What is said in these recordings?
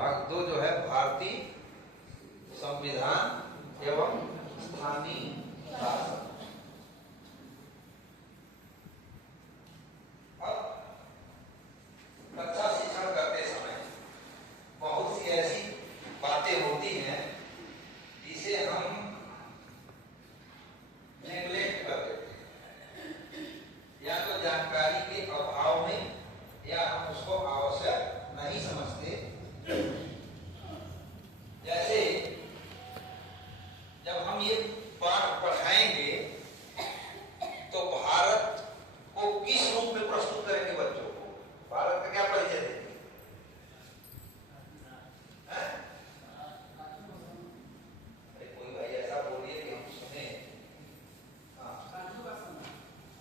भाग 2 जो है भारतीय संविधान एवं स्थानीय शासन। अब कक्षा शिक्षण करते समय बहुत सी ऐसी बातें होती हैं जिसे हम नेग्लेक्ट कर देते हैं, या तो जानकारी के अभाव में, या हम उसको आवश्यक नहीं समझते। जैसे जब हम ये पाठ पढ़ाएंगे तो भारत को किस रूप में प्रस्तुत करेंगे बच्चों को, भारत का क्या परिचय देंगे? अरे कोई भाई ऐसा बोलिए कि हम सुने।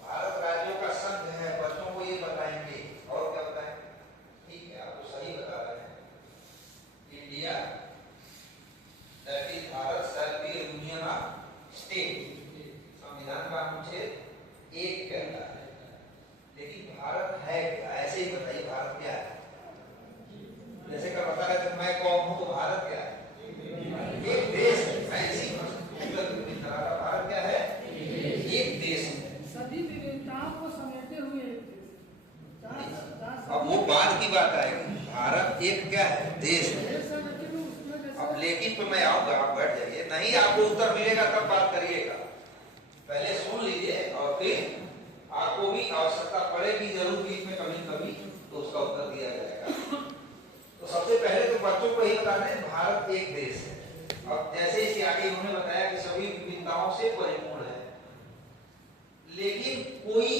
भारत राज्यों का संघ है, बच्चों को ये बताएंगे। और क्या बताएंगे? ठीक है, आपको सही बता रहे हैं। India that is Bharat shall be union of state, संविधान का अनुच्छेद 1 कहता है। लेकिन भारत है क्या? ऐसे ही बताइए, भारत क्या है? जैसे का बता रहे थे मैं कौन हूं, तो भारत क्या है? एक देश है। ऐसी भारत क्या है? एक देश है। सभी विविधताओं को समेटे हुए एक देश। अब वो बाद की बात आएगी। भारत एक क्या है? देश है। अब लेकिन तो मैं आऊंगा, आप बैठ जाइए। नहीं आपको उत्तर मिलेगा तब बात करिएगा, पहले सुन लीजिए और फिर आपको भी आवश्यकता पड़ेगी जरूर बीच में कभी कभी, तो उसका उत्तर दिया जाएगा। तो सबसे पहले तो बच्चों को ही बता दें भारत एक देश है। अब जैसे इसके आगे उन्होंने बताया कि सभी विविधताओं से परिपूर्ण है, लेकिन कोई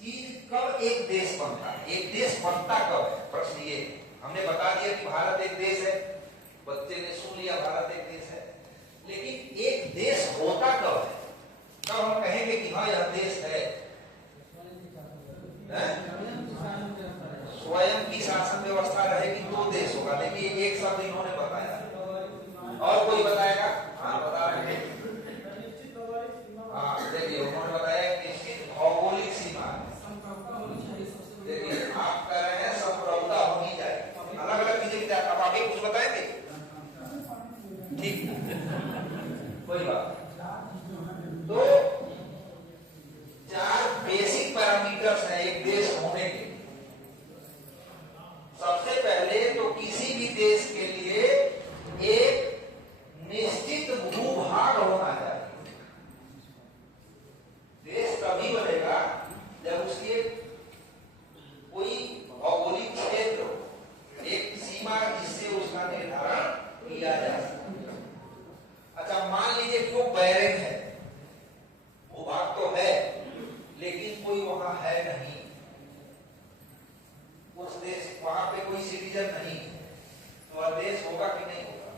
चीज कब एक देश बनता है? एक देश बनता कब है? प्रश्न ये। हमने बता दिया कि भारत एक देश है, बच्चे ने सुन लिया भारत एक देश है, लेकिन एक देश होता कब है? तब हम कहेंगे कि हाँ यह देश है। स्वयं की शासन व्यवस्था रहेगी तो देश होगा, लेकिन एक शब्द इन्होंने बताया। और कोई बताएगा? हाँ बता रहे हैं। हाँ देखिए उन्होंने बताया निश्चित भौगोलिक सीमा। देखिए आप कह रहे हैं संप्रभुता होनी चाहिए, अलग अलग चीजें क्या? अब आगे कुछ बताएंगे? ठीक कोई बात। तो 4 बेसिक पैरामीटर्स हैं एक देश होने के। सबसे पहले तो किसी भी देश के लिए एक निश्चित भूभाग होना चाहिए। देश तभी बनेगा जब उसकी कोई भौगोलिक क्षेत्र, एक सीमा जिससे उसका निर्धारण किया जा सके। अच्छा मान लीजिए कि वो बैरन है, भूभाग तो है लेकिन कोई वहां है नहीं, उस देश वहां पे कोई सिटीजन नहीं है, तो वह देश होगा कि नहीं होगा?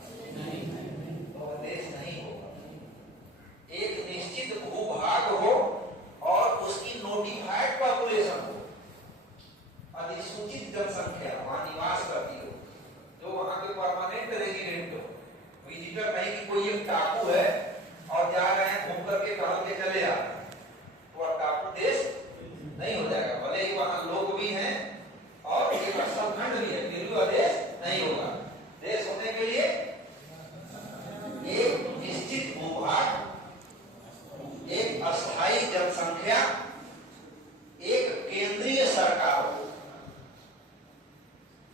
तो वह देश नहीं होगा। एक निश्चित भूभाग हो और उसकी नोटिफाइड पॉपुलेशन हो, अधिसूचित जनसंख्या वहां निवास करती हो, जो वहां के परमानेंट रेजिडेंट हो, विजिटर नहीं कि कोई एक टापू है और जा रहे हैं घूम करके टहल के चले आ रहे हैं, तो वह टापू देश नहीं हो जाएगा। भले ही वहां लोग भी हैं और एक स्थलखंड भी है, फिर भी वह देश नहीं होगा। देश होने के लिए एक निश्चित भूभाग, एक अस्थायी जनसंख्या, एक केंद्रीय सरकार हो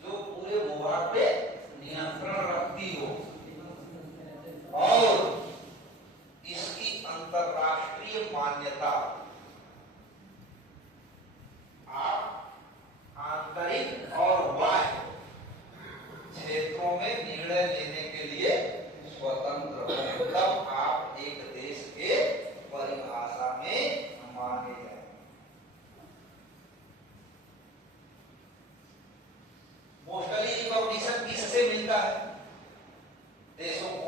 जो पूरे भूभाग पे नियंत्रण रखती हो, और इसकी अंतरराष्ट्रीय मान्यता। आप आंतरिक और बाह्य क्षेत्रों में निर्णय लेने के लिए स्वतंत्र हो, तब आप एक देश के परिभाषा में माने जाए। मोस्टली रिकॉग्निशन किससे मिलता है देशों को?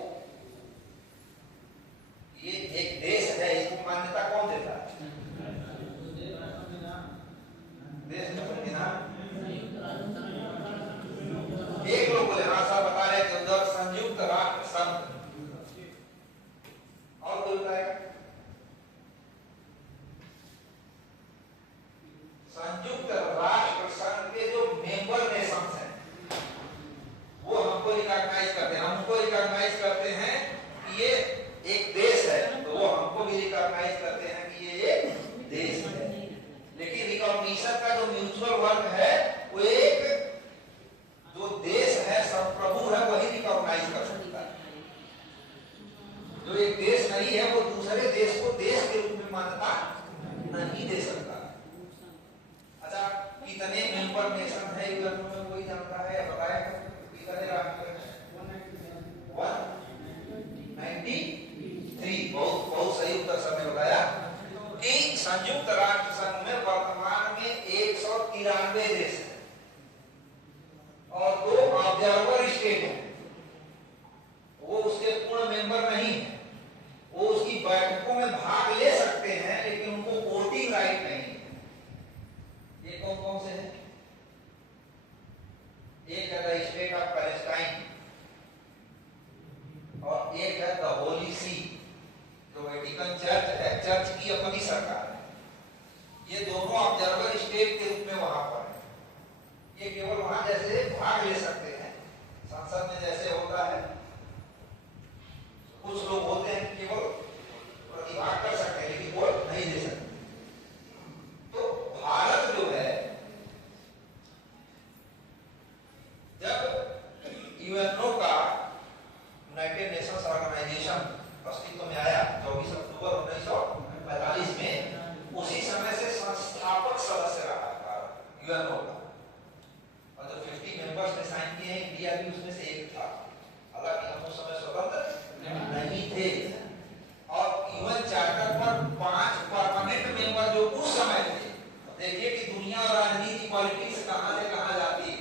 ये एक देश है, इसको मान्यता कौन देता है? देश का संविधान। एक लोग बोले हाँ साहब बता रहे कि उधर संयुक्त राष्ट्र संघ, और कोई बताएगा? संयुक्त राष्ट्र संघ के जो मेंबर नेशंस हैं है यूएनओ में, कोई जानता है? बताएगा कितने राष्ट्र हैं? 193। बहुत सही उत्तर सबने बताया कि संयुक्त राष्ट्र संघ में वर्तमान में 193 देश हैं और 2 ऑब्जर्वर स्टेट हैं। वो उसके पूर्ण मेंबर नहीं है, वो उसकी बैठकों में भाग ले सकते हैं लेकिन उनको वोटिंग राइट नहीं है। ये कौन कौन से हैं? एक है द स्टेट ऑफ पैलेस्टाइन और एक है द होली सी, जो वेटिकन चर्च है, चर्च की अपनी सरकार है। ये दोनों ऑब्जर्वर स्टेट के रूप में वहां पर है। ये केवल वहां जैसे भाग ले सकते हैं, संसद में जैसे होता है, कुछ लोग होते हैं केवल प्रतिभाग कर सकते हैं लेकिन वोट नहीं दे सकते। तो भारत जो है, जब यूएनओ का यूनाइटेड नेशंस ऑर्गेनाइजेशन अस्तित्व में आया 24 अक्टूबर 1945 में, उसी समय से संस्थापक सदस्य रहा भारत यूएनओ का। और जो 50 मेंबर्स ने साइन किए हैं, इंडिया भी उसमें से एक था। हालांकि हम उस समय स्वतंत्र नहीं थे। और यूएन चार्टर पर 5 परमानेंट मेंबर जो उस समय थे, देखिए कि दुनिया और राजनीति पॉलिटिक्स कहां से कहां जाती है।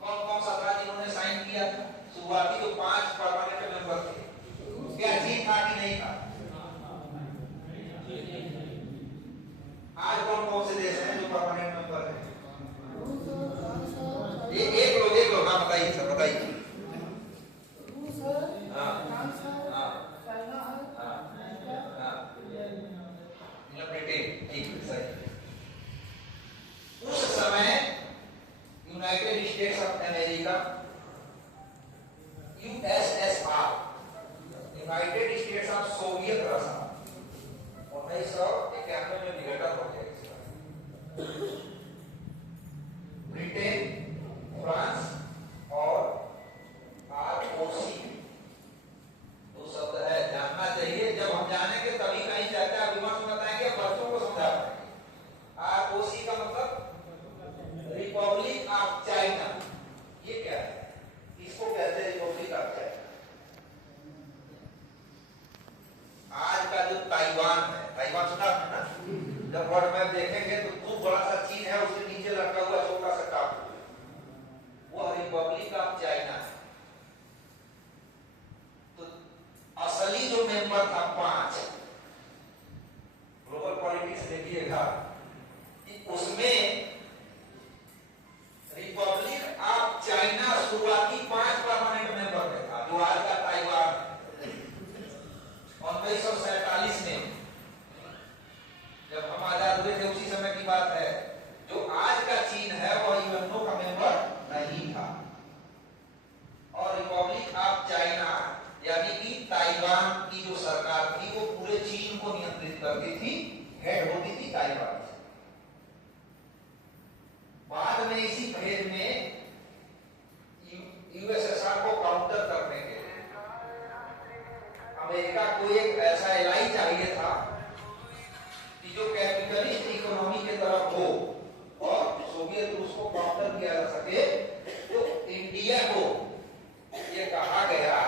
कौन कौन सा था जिन्होंने साइन किया था? शुरुआती जो 5 परमानेंट मेंबर थे, क्या जी था कि नहीं था? आज कौन कौन से देश हैं जो परमानेंट मेंबर हैं? एक लोग हाँ बताइए सर, बताइए। रूस है, हाँ फ्रांस है, हाँ चाइना है, हाँ अमेरिका, हाँ, ब्रिटेन, ठीक है सही। उस समय United states of America, USSR, United states of Soviet Russia 1991 में विघटन हो गया इसका। ब्रिटेन, फ्रांस और आरओसी, 2 शब्द है, जानना चाहिए। जब हम जानेंगे तभी कहीं चर्चा विमर्श में बताएंगे, बच्चों को समझा पाएंगे। आरओसी का मतलब रिपब्लिक ऑफ चाइना। ये क्या है? इसको कहते हैं रिपब्लिक ऑफ चाइना। आज का जो ताइवान है, ताइवान सुना है ना? जब वर्ल्ड मैप देखेंगे तो खूब बड़ा सा चीन है, उसके नीचे लटका हुआ छोटा सा टापू, वो रिपब्लिक ऑफ चाइना है। तो असली जो मेंबर था 5, ग्लोबल पॉलिटिक्स देखिएगा कि उसमें रिपब्लिक ऑफ चाइना शुरुआती 5 परमानेंट मेंबर में था, जो आज का ताइवान 1947 में जब हम आजाद हुए थे, उसी समय की बात है। जो आज का चीन है वह यूएनओ का मेंबर नहीं था। और रिपब्लिक ऑफ चाइना यानी कि ताइवान की जो सरकार थी, वो पूरे चीन को नियंत्रित करती थी, हेड होती थी ताइवान से। बाद में इसी फेज में यूएसएसआर को काउंटर करने के लिए अमेरिका को एक ऐसा एलाई चाहिए था कि जो कैपिटलिस्ट इकोनॉमी के तरफ हो और सोवियत रूस को काउंटर किया जा सके। तो इंडिया को ये कहा गया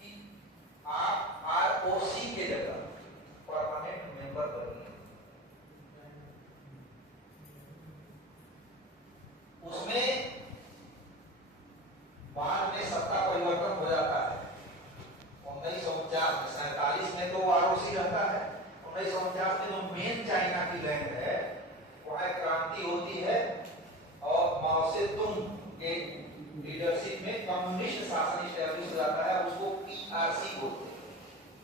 कि आप आरओसी के जगह परमानेंट मेंबर बनिए। उसमें बाद में सत्ता परिवर्तन हो जाता है। 1947 में तो आरओसी रहता है। 1949 में जो मेन चाइना की लैंड है, वहां क्रांति होती है और माओ से तुंग के लीडरशिप में कम्युनिस्ट शासन स्टैब्लिश हो जाता है। उसको पीआरसी बोलते हैं,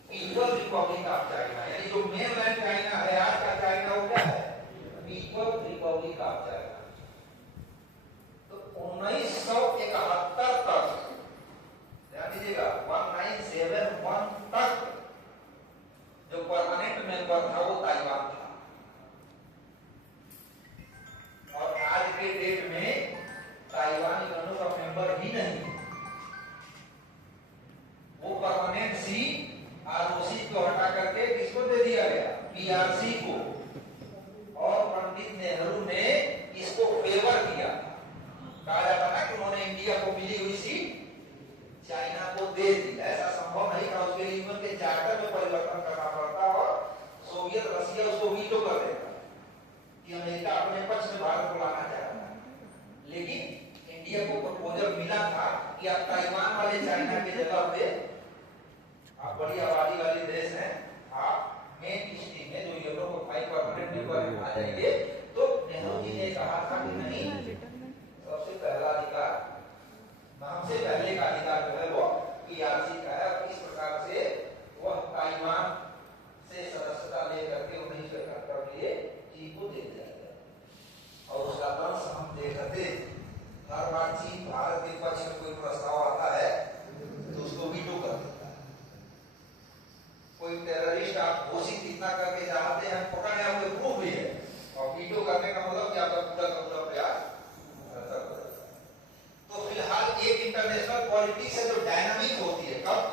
पीपल रिपब्लिक ऑफ चाइना। यानी जो मेन लैंड चाइना है, आज का चाइना, वो क्या है? People Republic of China. तो 1971 तक, ध्यान दीजिएगा, 1971 तक जो परमानेंट मेंबर था वो ताइवान था। और आज के डेट में ताइवान यूएनओ का मेंबर ही नहीं, वो परमानेंट सी आरओसी को हटा करके किसको दे दिया गया? पीआरसी को। और पंडित नेहरू ने इस लेकिन इंडिया को प्रपोजल मिला था कि आप ताइवान वाले चाइना की जगह पे, आप बड़ी आबादी वाले देश हैं, आप मेन स्ट्रीम में जो यूरो 5% नेटवर्क आ जाएंगे। तो नेहरू जी ने कहा था कि नहीं, सबसे पहला अधिकार, हमसे पहले का अधिकार जो है वो पीआरसी का है। इस प्रकार से वह ताइवान से सदस्यता लेकर के 1971 के लिए चीन को दे दिया गया। और उसका दंश हम देखते, हर बार चीन भारत के पक्ष में कोई प्रस्ताव आता है तो उसको वीटो कर देता है। कोई टेररिस्ट आप घोषित इतना करके चाहते हैं पकड़ने, आपको प्रूफ भी है, और वीटो करने का मतलब कि आपका पूरा का पूरा प्रयास खत्म हो जाता है। तो फिलहाल एक इंटरनेशनल पॉलिटिक्स है जो डायनामिक होती है, कब